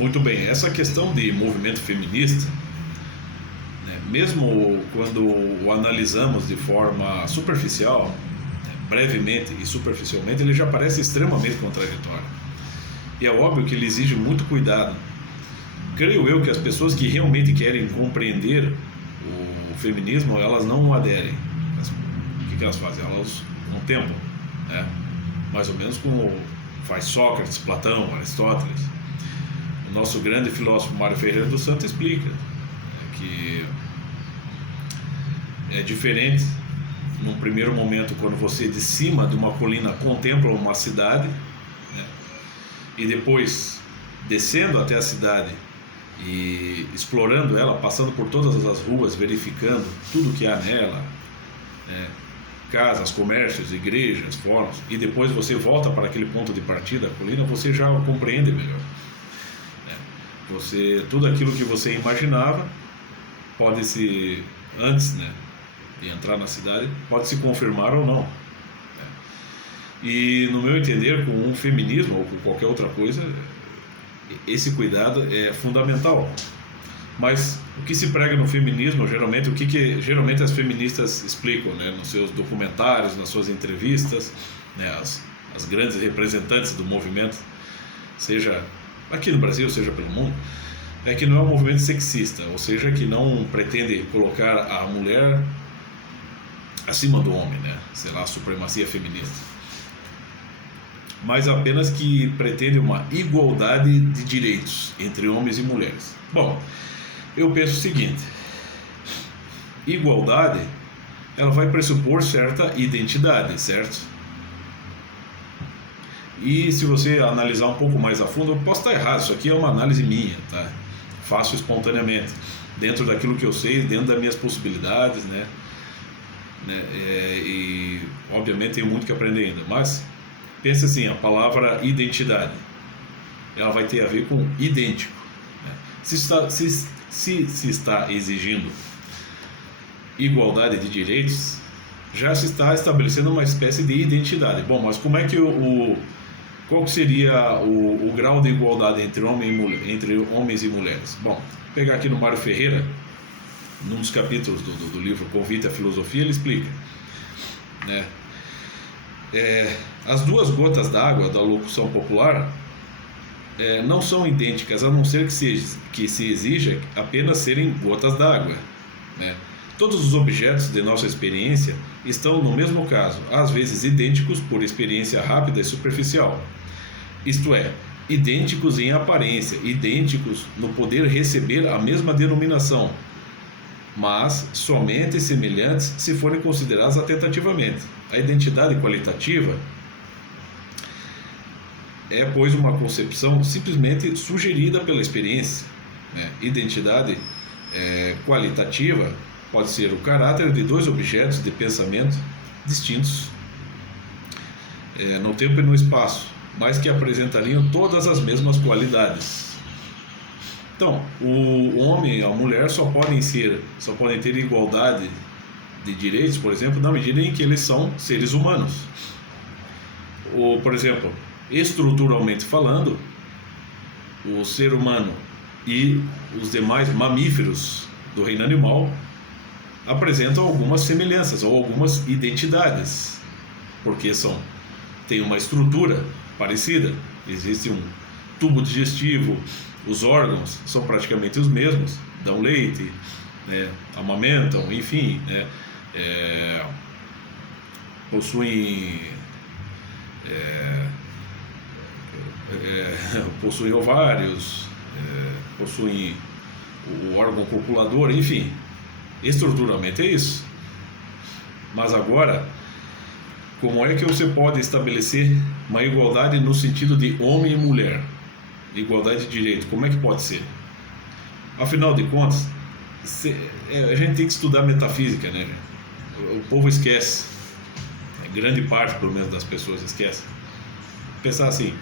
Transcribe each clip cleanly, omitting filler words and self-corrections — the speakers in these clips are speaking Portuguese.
Muito bem, essa questão de movimento feminista, né, mesmo quando o analisamos de forma superficial, né, brevemente e superficialmente, ele já parece extremamente contraditório. E é óbvio que ele exige muito cuidado. Creio eu que as pessoas que realmente querem compreender o feminismo, elas não aderem. O que elas fazem? Elas contemplam, né? Mais ou menos como faz Sócrates, Platão, Aristóteles. O nosso grande filósofo Mário Ferreira dos Santos explica, né, que é diferente num primeiro momento quando você de cima de uma colina contempla uma cidade, né, e depois descendo até a cidade e explorando ela, passando por todas as ruas, verificando tudo que há nela, né, casas, comércios, igrejas, fóruns, e depois você volta para aquele ponto de partida, a colina, você já compreende melhor. Tudo aquilo que você imaginava pode se, antes, né, de entrar na cidade, pode se confirmar ou não, né? E no meu entender, com um feminismo ou com qualquer outra coisa, esse cuidado é fundamental. Mas o que se prega no feminismo, geralmente, o que geralmente as feministas explicam, né, nos seus documentários, nas suas entrevistas, né, as grandes representantes do movimento, seja aqui no Brasil, seja pelo mundo, é que não é um movimento sexista, ou seja, que não pretende colocar a mulher acima do homem, né? Sei lá, supremacia feminista, mas apenas que pretende uma igualdade de direitos entre homens e mulheres. Bom, eu penso o seguinte: igualdade, ela vai pressupor certa identidade, certo? E se você analisar um pouco mais a fundo, eu posso estar errado, isso aqui é uma análise minha, tá? Faço espontaneamente, dentro daquilo que eu sei, dentro das minhas possibilidades, né? E obviamente tenho muito que aprender ainda, mas pensa assim, a palavra identidade, ela vai ter a ver com idêntico, né? Se está exigindo igualdade de direitos, já se está estabelecendo uma espécie de identidade. Bom, mas como é que qual que seria o grau de igualdade entre homens e mulheres? Bom, vou pegar aqui no Mário Ferreira, num dos capítulos do livro Convite à Filosofia, ele explica, né? As duas gotas d'água da locução popular não são idênticas, a não ser que se exija apenas serem gotas d'água, né? Todos os objetos de nossa experiência estão no mesmo caso, às vezes idênticos por experiência rápida e superficial. Isto é, idênticos em aparência, idênticos no poder receber a mesma denominação, mas somente semelhantes se forem consideradas atentativamente. A identidade qualitativa é, pois, uma concepção simplesmente sugerida pela experiência, né? Identidade qualitativa pode ser o caráter de dois objetos de pensamento distintos no tempo e no espaço, mas que apresentariam todas as mesmas qualidades. Então, o homem e a mulher só podem ter igualdade de direitos, por exemplo, na medida em que eles são seres humanos. Por exemplo, estruturalmente falando, o ser humano e os demais mamíferos do reino animal apresentam algumas semelhanças ou algumas identidades, porque têm uma estrutura parecida, existe um tubo digestivo, os órgãos são praticamente os mesmos, dão leite, né, amamentam, enfim, né, possuem ovários, possuem o órgão copulador, enfim, estruturalmente é isso. Mas agora, como é que você pode estabelecer uma igualdade no sentido de homem e mulher? Igualdade de direito, como é que pode ser? Afinal de contas, a gente tem que estudar metafísica, né? O povo esquece, grande parte, pelo menos, das pessoas esquece. Pensar assim,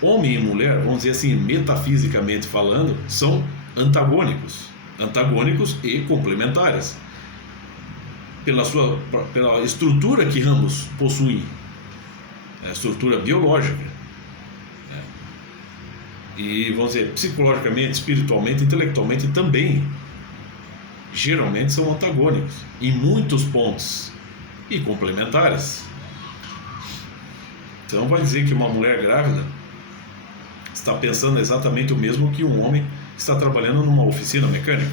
homem e mulher, vamos dizer assim, metafisicamente falando, são antagônicos e complementares pela estrutura que ambos possuem, a estrutura biológica, né? e, vamos dizer, psicologicamente, espiritualmente, intelectualmente também, geralmente são antagônicos em muitos pontos e complementares. Então vai dizer que uma mulher grávida está pensando exatamente o mesmo que um homem que está trabalhando numa oficina mecânica.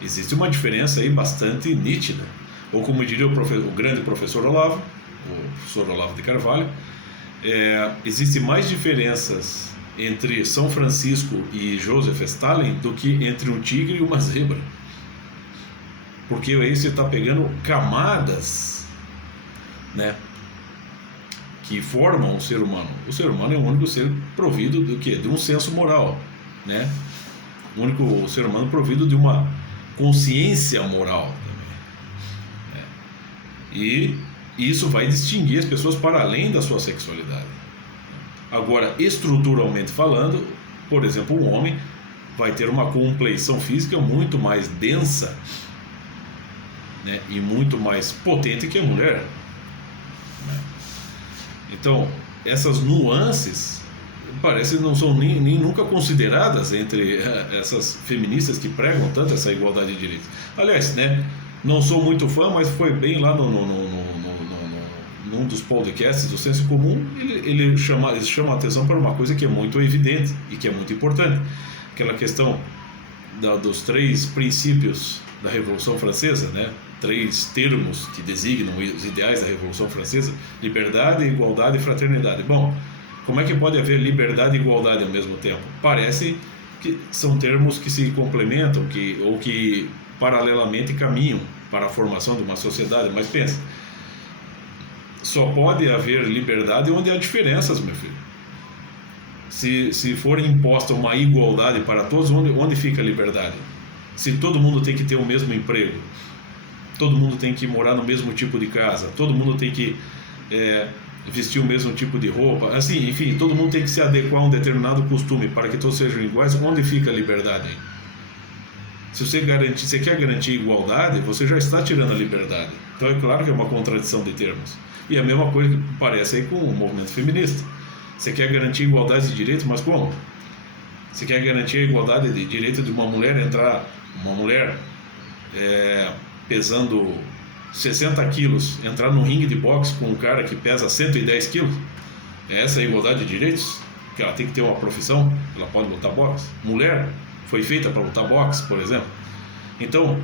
Existe uma diferença aí bastante nítida. Ou como diria o grande professor Olavo, o professor Olavo de Carvalho, existe mais diferenças entre São Francisco e Joseph Stalin do que entre um tigre e uma zebra. Porque aí você está pegando camadas, né, que formam o ser humano. O ser humano é o único ser provido do quê? De um senso moral, né? O único ser humano provido de uma consciência moral também, né? E isso vai distinguir as pessoas para além da sua sexualidade. Agora, estruturalmente falando, por exemplo, um homem vai ter uma compleição física muito mais densa, né, e muito mais potente que a mulher, né? Então, essas nuances parece não são nem nunca consideradas entre essas feministas que pregam tanto essa igualdade de direitos. Aliás, né, não sou muito fã, mas foi bem lá num dos podcasts do Senso Comum, ele chama a atenção para uma coisa que é muito evidente e que é muito importante, aquela questão dos 3 princípios da Revolução Francesa, né? 3 termos que designam os ideais da Revolução Francesa: liberdade, igualdade e fraternidade. Bom, como é que pode haver liberdade e igualdade ao mesmo tempo? Parece que são termos que se complementam, ou que paralelamente caminham para a formação de uma sociedade, mas pensa, só pode haver liberdade onde há diferenças, meu filho. Se for imposta uma igualdade para todos, onde fica a liberdade? Se todo mundo tem que ter o mesmo emprego, todo mundo tem que morar no mesmo tipo de casa, todo mundo tem que vestir o mesmo tipo de roupa, assim, enfim, todo mundo tem que se adequar a um determinado costume para que todos sejam iguais, onde fica a liberdade aí? Se você quer garantir igualdade, você já está tirando a liberdade. Então é claro que é uma contradição de termos. E a mesma coisa que parece aí com o movimento feminista. Você quer garantir igualdade de direitos, mas como? Você quer garantir a igualdade de direito de uma mulher pesando 60 quilos, entrar num ringue de boxe com um cara que pesa 110 quilos? É essa a igualdade de direitos? Que ela tem que ter uma profissão, ela pode lutar boxe. Mulher foi feita para lutar boxe, por exemplo. Então,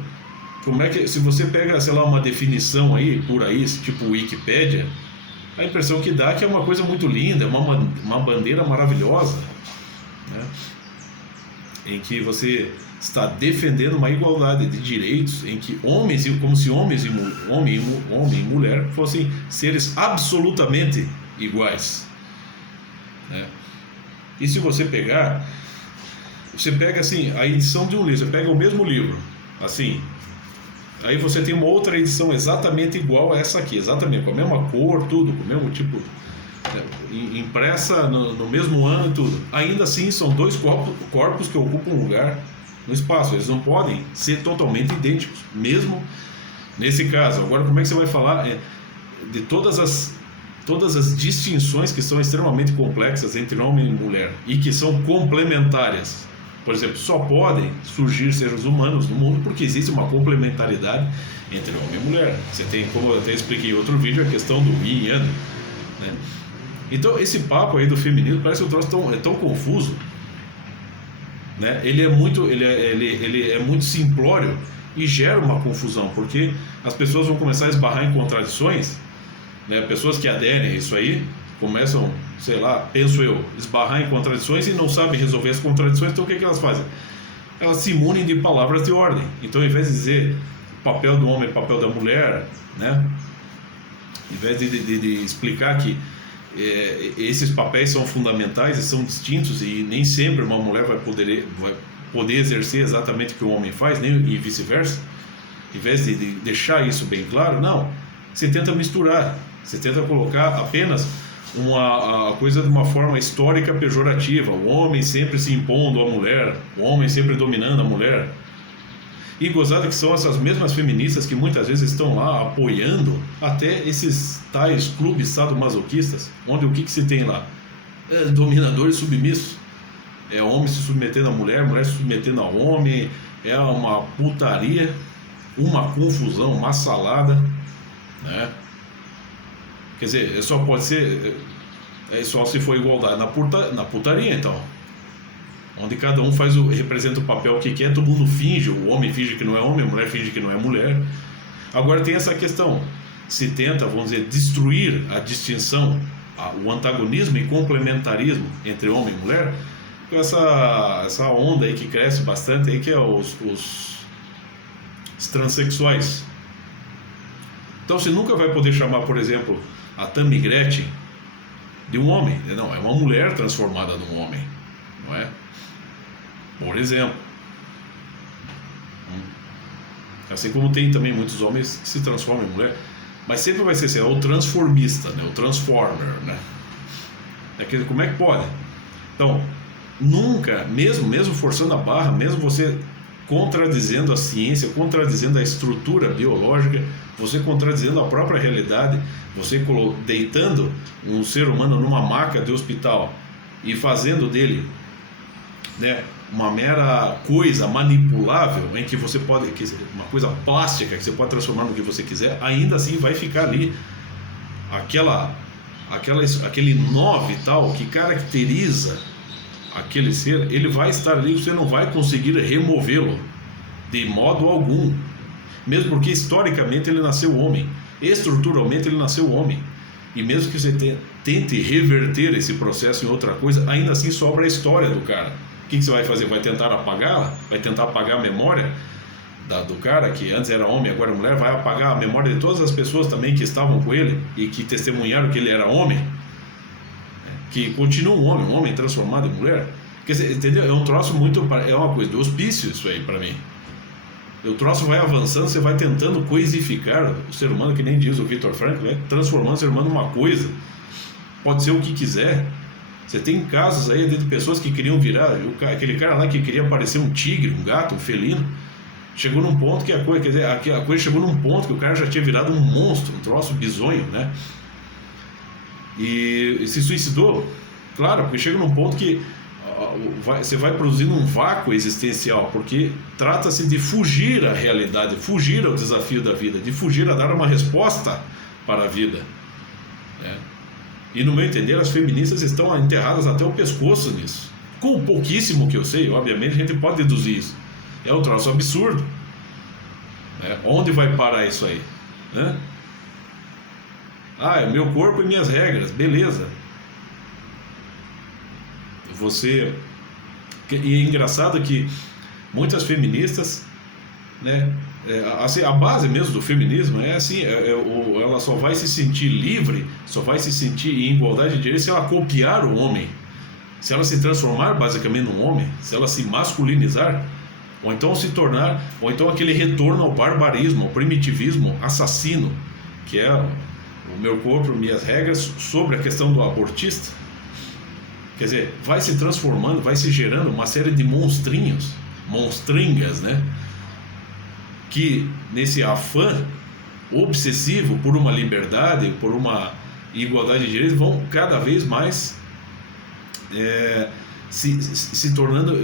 como é que, se você pega, sei lá, uma definição aí, por aí, tipo Wikipédia, a impressão que dá é que é uma coisa muito linda, uma bandeira maravilhosa, né? Em que você está defendendo uma igualdade de direitos, em que homem e mulher fossem seres absolutamente iguais, né? E se você pega assim a edição de um livro, você pega o mesmo livro, assim, aí você tem uma outra edição exatamente igual a essa aqui, exatamente com a mesma cor, tudo, com o mesmo tipo, impressa no mesmo ano e tudo. Ainda assim, são 2 corpos que ocupam um lugar no espaço. Eles não podem ser totalmente idênticos, mesmo nesse caso. Agora, como é que você vai falar de todas as distinções que são extremamente complexas entre homem e mulher e que são complementares? Por exemplo, só podem surgir seres humanos no mundo porque existe uma complementaridade entre homem e mulher. Você tem, como eu até expliquei em outro vídeo, a questão do yin e yang, né? Então, esse papo aí do feminismo parece um troço tão confuso, né? Ele é muito simplório e gera uma confusão, porque as pessoas vão começar a esbarrar em contradições, né? Pessoas que aderem a isso aí começam, sei lá, penso eu, esbarrar em contradições e não sabem resolver as contradições. Então o que elas fazem? Elas se imunem de palavras de ordem. Então, ao invés de dizer papel do homem, papel da mulher, né? Em vez de explicar que esses papéis são fundamentais e são distintos, e nem sempre uma mulher vai poder exercer exatamente o que o homem faz, nem e vice-versa, em vez de deixar isso bem claro, não, você tenta misturar, você tenta colocar apenas a coisa de uma forma histórica pejorativa, o homem sempre se impondo à mulher, o homem sempre dominando a mulher. E gozada que são essas mesmas feministas que muitas vezes estão lá apoiando até esses tais clubes sadomasoquistas, onde o que se tem lá? Dominadores submissos. é homem se submetendo à mulher, mulher se submetendo ao homem, é uma putaria, uma confusão, uma salada, né? Quer dizer, só pode ser, só se for igualdade na putaria, então, onde cada um representa o papel que quer, todo mundo finge, o homem finge que não é homem, a mulher finge que não é mulher. Agora tem essa questão, se tenta, vamos dizer, destruir a distinção, o antagonismo e complementarismo entre homem e mulher, com essa onda aí que cresce bastante aí, que é os transexuais. Então você nunca vai poder chamar, por exemplo, a Tammy Gretchen de um homem, não, é uma mulher transformada num homem, não é? Por exemplo. Assim como tem também muitos homens que se transformam em mulher, mas sempre vai ser assim, o transformista, né? O transformer, né? Como é que pode? Então, nunca, mesmo forçando a barra, mesmo você contradizendo a ciência, contradizendo a estrutura biológica, você contradizendo a própria realidade, você deitando um ser humano numa maca de hospital e fazendo dele, né, uma mera coisa manipulável, em que você pode, uma coisa plástica que você pode transformar no que você quiser, ainda assim vai ficar ali aquele nó vital que caracteriza aquele ser, ele vai estar ali, você não vai conseguir removê-lo de modo algum, mesmo porque historicamente ele nasceu homem, estruturalmente ele nasceu homem, e mesmo que você tente reverter esse processo em outra coisa, ainda assim sobra a história do cara. O que você vai fazer? Vai tentar apagá-la? Vai tentar apagar a memória do cara que antes era homem, agora é mulher? Vai apagar a memória de todas as pessoas também que estavam com ele e que testemunharam que ele era homem, que continua um homem transformado em mulher? Quer dizer, entendeu? É um troço muito, é uma coisa do hospício isso aí para mim. O troço vai avançando, você vai tentando coisificar o ser humano, que nem diz o Viktor Frankl, vai transformando o ser humano numa coisa, pode ser o que quiser. Você tem casos aí de pessoas que queriam virar, aquele cara lá que queria parecer um tigre, um gato, um felino, chegou num ponto que a coisa chegou num ponto que o cara já tinha virado um monstro, um troço bizonho, né? E se suicidou, claro, porque chega num ponto que você vai produzindo um vácuo existencial, porque trata-se de fugir à realidade, fugir ao desafio da vida, de fugir a dar uma resposta para a vida, né? E no meu entender, as feministas estão enterradas até o pescoço nisso. Com o pouquíssimo que eu sei, obviamente a gente pode deduzir isso. É um troço absurdo, né? Onde vai parar isso aí, né? É meu corpo e minhas regras, beleza. E é engraçado que muitas feministas, né, assim, a base mesmo do feminismo é assim, ela só vai se sentir livre, só vai se sentir em igualdade de direitos se ela copiar o homem, se ela se transformar basicamente num homem, se ela se masculinizar, ou então se tornar, ou então aquele retorno ao barbarismo, ao primitivismo assassino, que é o meu corpo, minhas regras, sobre a questão do abortista. Quer dizer, vai se transformando, vai se gerando uma série de monstrinhos, monstringas, né? Que nesse afã obsessivo por uma liberdade, por uma igualdade de direitos, vão cada vez mais se tornando,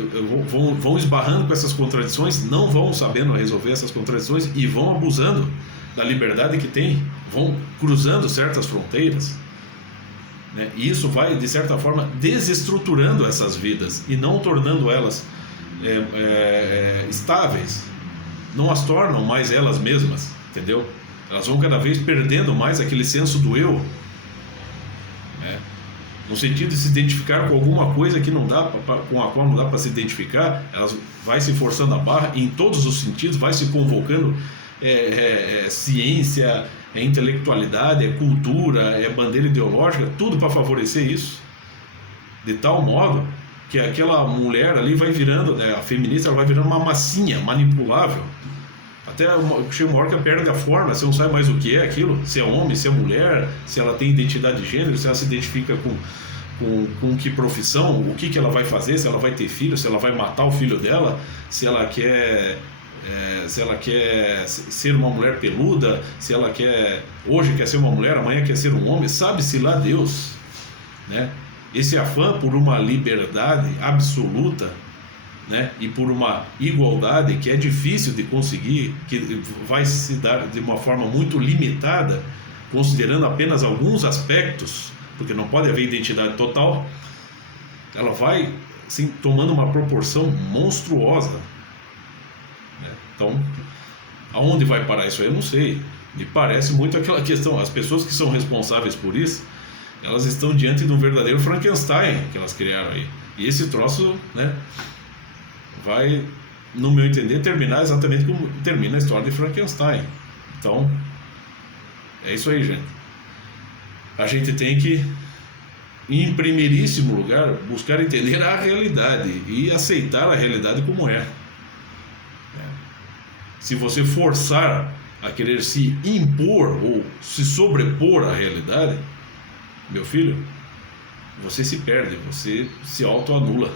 vão esbarrando com essas contradições, não vão sabendo resolver essas contradições e vão abusando da liberdade que tem, vão cruzando certas fronteiras, né? E isso vai, de certa forma, desestruturando essas vidas e não tornando elas estáveis, não as tornam mais elas mesmas, entendeu? Elas vão cada vez perdendo mais aquele senso do eu, né? No sentido de se identificar com alguma coisa que não dá com a qual não dá para se identificar, elas vai se forçando a barra em todos os sentidos, vai se convocando ciência, intelectualidade, cultura, bandeira ideológica, tudo para favorecer isso, de tal modo que aquela mulher ali vai virando, né, a feminista, ela vai virando uma massinha manipulável, até chega uma hora que perde a forma, você não sabe mais o que é aquilo, se é homem, se é mulher, se ela tem identidade de gênero, se ela se identifica com que profissão, o que ela vai fazer, se ela vai ter filho, se ela vai matar o filho dela, se ela quer ser uma mulher peluda, se ela hoje quer ser uma mulher, amanhã quer ser um homem, sabe-se lá Deus, né? esse afã por uma liberdade absoluta, né, e por uma igualdade que é difícil de conseguir, que vai se dar de uma forma muito limitada, considerando apenas alguns aspectos, porque não pode haver identidade total, ela vai assim, tomando uma proporção monstruosa, né? Então, aonde vai parar isso aí, eu não sei. Me parece muito aquela questão, as pessoas que são responsáveis por isso, elas estão diante de um verdadeiro Frankenstein que elas criaram aí. E esse troço, né, vai, no meu entender, terminar exatamente como termina a história de Frankenstein. Então, é isso aí, gente. A gente tem que, em primeiríssimo lugar, buscar entender a realidade e aceitar a realidade como é. Se você forçar a querer se impor ou se sobrepor à realidade, meu filho, você se perde, você se autoanula.